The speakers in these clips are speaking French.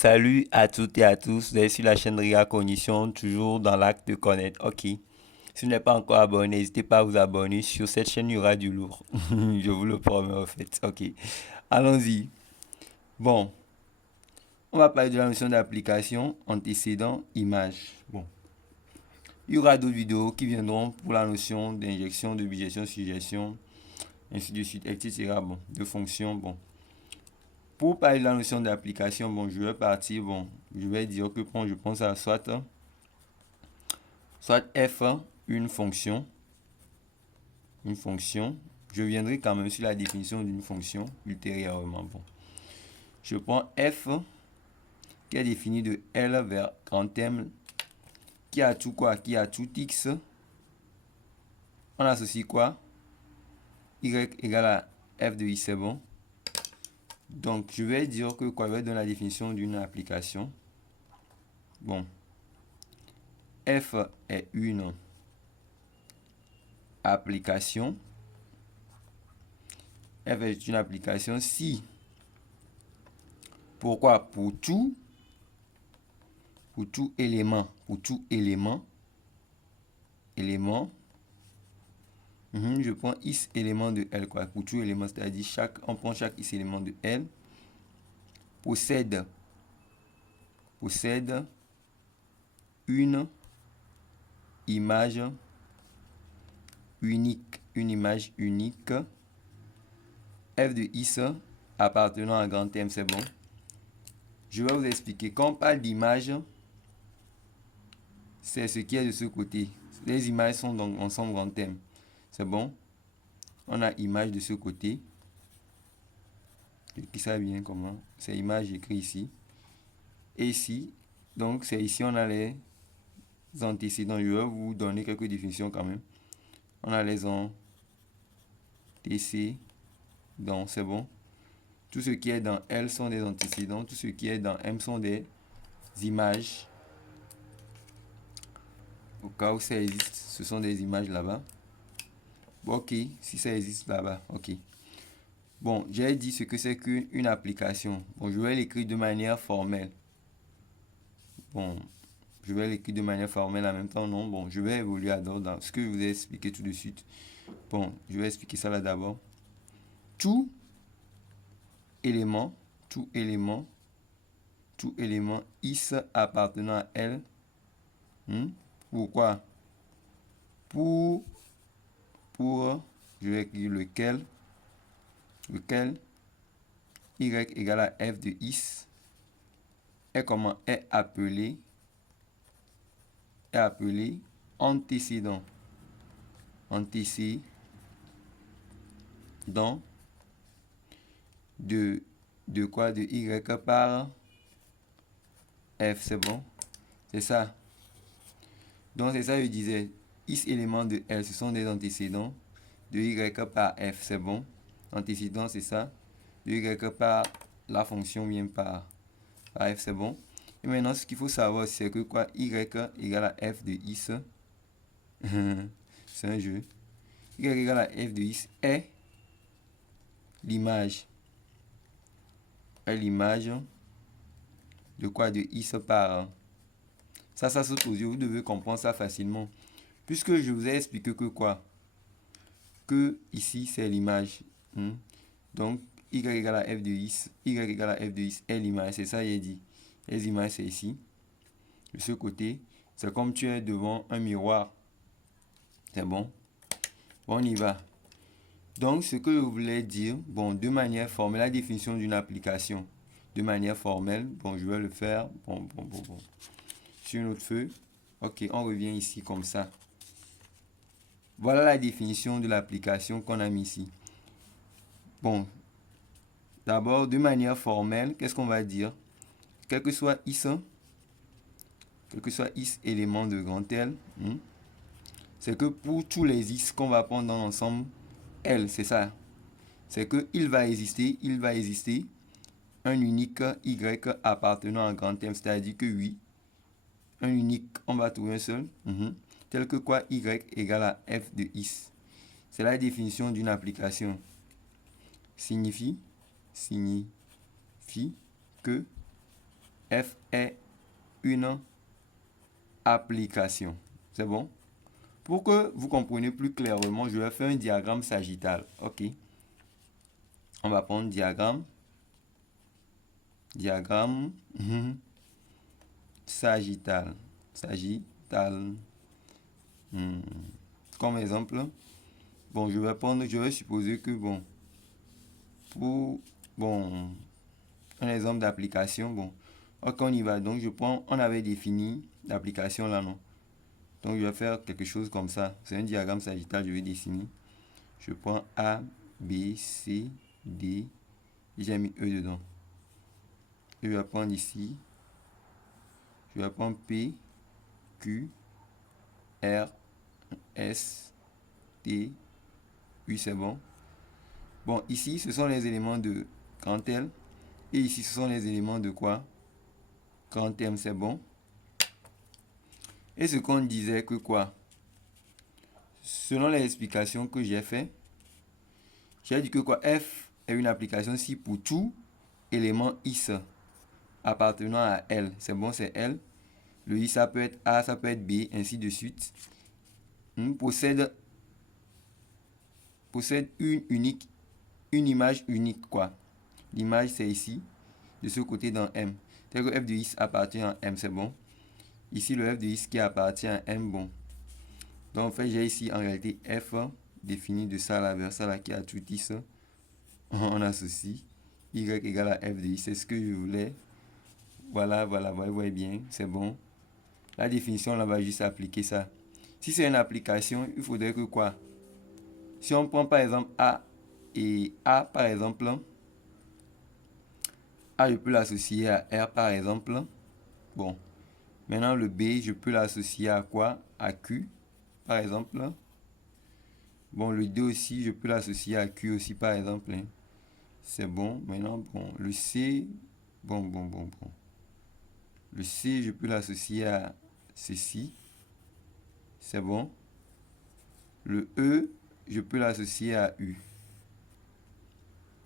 Salut à toutes et à tous, vous êtes sur la chaîne Ria Cognition, toujours dans l'acte de connaître. Ok. Si vous n'êtes pas encore abonné, n'hésitez pas à vous abonner. Sur cette chaîne, il y aura du lourd. Je vous le promets en fait. Ok. Allons-y. Bon, on va parler de la notion d'application, antécédent, image. Bon. Il y aura d'autres vidéos qui viendront pour la notion d'injection, de bijection, suggestion, ainsi de suite, etc. Bon, de fonction. Bon. Pour parler de la notion d'application, bon, je vais partir, bon, je vais dire que bon, je pense à soit f, une fonction. Je viendrai quand même sur la définition d'une fonction ultérieurement. Bon. Je prends f qui est défini de L vers grand M, qui a tout quoi? Qui a tout x. On associe quoi? Y égale à f de x, c'est bon. Donc, je vais dire que quoi? Je vais donner la définition d'une application. Bon. F est une application. F est une application si, pourquoi? Pour tout élément, je prends x élément de L, quoi, pour tout élément, c'est-à-dire on prend chaque x élément de L, possède une image unique, f de x appartenant à grand M, c'est bon. Je vais vous expliquer. Quand on parle d'image, c'est ce qui est de ce côté. Les images sont donc ensemble grand M. C'est bon. On a image de ce côté. Qui ça bien comment? C'est image écrit ici. Et ici, donc c'est ici on a les antécédents. Je vais vous donner quelques définitions quand même. On a les antécédents, c'est bon. Tout ce qui est dans L sont des antécédents. Tout ce qui est dans M sont des images. Au cas où ça existe, ce sont des images là-bas. Bon, ok, si ça existe là-bas, ok. Bon, j'ai dit ce que c'est qu'une application. Bon, je vais l'écrire de manière formelle. Bon, je vais l'écrire de manière formelle en même temps, non. Bon, je vais évoluer dans ce que je vous ai expliqué tout de suite. Bon, je vais expliquer ça là d'abord. Tout élément is appartenant à L. Pourquoi? Pour, je vais écrire lequel y égale à f de is est comment? Est appelé antécédent de quoi? De y par f, c'est bon? C'est ça. Donc c'est ça je disais. X éléments de L, ce sont des antécédents de y par f, c'est bon? Antécédent, c'est ça. De y par la fonction bien par f, c'est bon? Et maintenant, ce qu'il faut savoir, c'est que quoi? Y égale à f de x. C'est un jeu. Y égale à f de x est l'image. De quoi? De x par. Ça se pose. Vous devez comprendre ça facilement. Puisque je vous ai expliqué que quoi? Que ici, c'est l'image. Donc, y égale à f de x. Y égale à f de x est l'image. C'est ça, il est dit. Les images, c'est ici. De ce côté, c'est comme tu es devant un miroir. C'est bon? Bon, on y va. Donc, ce que je voulais dire, bon, de manière formelle, la définition d'une application. De manière formelle, bon, je vais le faire. Bon. Sur une autre feuille. Ok, on revient ici comme ça. Voilà la définition de l'application qu'on a mis ici. Bon, d'abord, de manière formelle, qu'est-ce qu'on va dire? Quel que soit x élément de grand L, c'est que pour tous les x qu'on va prendre dans l'ensemble L, c'est ça. C'est qu'il va exister un unique y appartenant à grand M, c'est-à-dire que oui, un unique, on va trouver un seul, tel que quoi? Y égale à f de x. C'est la définition d'une application. Signifie que F est une application. C'est bon? Pour que vous compreniez plus clairement, je vais faire un diagramme sagittal. Ok. On va prendre diagramme. Diagramme sagittal. Sagittal. Comme exemple, bon, je vais supposer que, bon, pour, bon, un exemple d'application, bon, ok, on y va. Donc, on avait défini l'application là, non? Donc, je vais faire quelque chose comme ça. C'est un diagramme sagittal, je vais dessiner. Je prends A, B, C, D, et j'ai mis E dedans. Je vais prendre ici, je vais prendre P, Q, R, S, T, U, c'est bon. Bon, ici, ce sont les éléments de grand L. Et ici, ce sont les éléments de quoi? Grand M, c'est bon. Et ce qu'on disait que quoi? Selon les explications que j'ai fait, j'ai dit que quoi? F est une application si pour tout élément is appartenant à L. C'est bon, c'est L. Le I, ça peut être A, ça peut être B, ainsi de suite. Possède une image unique, quoi. L'image, c'est ici, de ce côté dans M. C'est que F de X appartient à M, c'est bon. Ici, le F de X qui appartient à M, bon. Donc, en fait, j'ai ici, en réalité, F défini de ça là vers ça là qui a tout X. On associe Y égale à F de X. C'est ce que je voulais. Voilà, vous voyez bien, c'est bon. La définition, là, va juste appliquer ça. Si c'est une application, il faudrait que quoi? Si on prend par exemple A et A, par exemple, A, je peux l'associer à R, par exemple. Bon. Maintenant, le B, je peux l'associer à quoi? À Q, par exemple. Bon, le D aussi, je peux l'associer à Q aussi, par exemple. C'est bon. Maintenant, bon, le C, bon. Le C, je peux l'associer à ceci. C'est bon. Le E, je peux l'associer à U.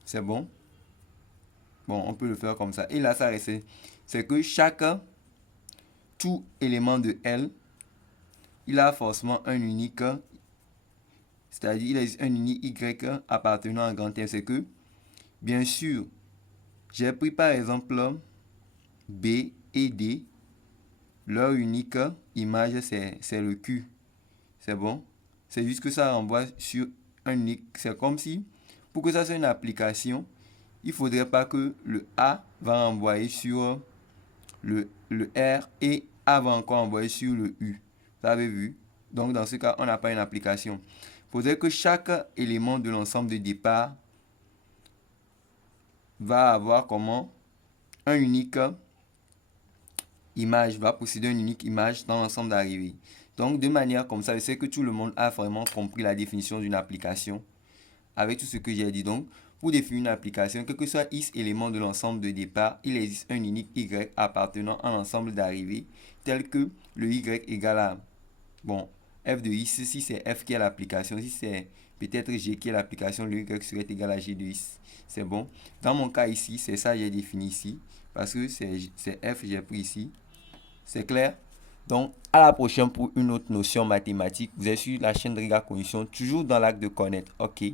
C'est bon. Bon, on peut le faire comme ça. Et là, ça reste. C'est que tout élément de L, il a forcément un unique, c'est-à-dire il existe un unique Y appartenant à grand M. C'est que, bien sûr, j'ai pris par exemple B et D, leur unique image, c'est le Q. C'est bon? C'est juste que ça renvoie sur un unique. C'est comme si, pour que ça soit une application, il ne faudrait pas que le A va envoyer sur le R et A va encore envoyer sur le U. Vous avez vu? Donc, dans ce cas, on n'a pas une application. Il faudrait que chaque élément de l'ensemble de départ va avoir comment un unique image, va posséder une unique image dans l'ensemble d'arrivée. Donc, de manière comme ça, je sais que tout le monde a vraiment compris la définition d'une application avec tout ce que j'ai dit. Donc, pour définir une application, quel que soit X élément de l'ensemble de départ, il existe un unique Y appartenant à l'ensemble d'arrivée, tel que le Y égale à, bon, F de X, si c'est F qui est l'application, si c'est peut-être G qui est l'application, le Y serait égal à G de X. C'est bon. Dans mon cas ici, c'est ça que j'ai défini ici, parce que c'est F, j'ai pris ici. C'est clair? Donc, à la prochaine pour une autre notion mathématique. Vous êtes sur la chaîne de Riga Cognition, toujours dans l'acte de connaître. Ok?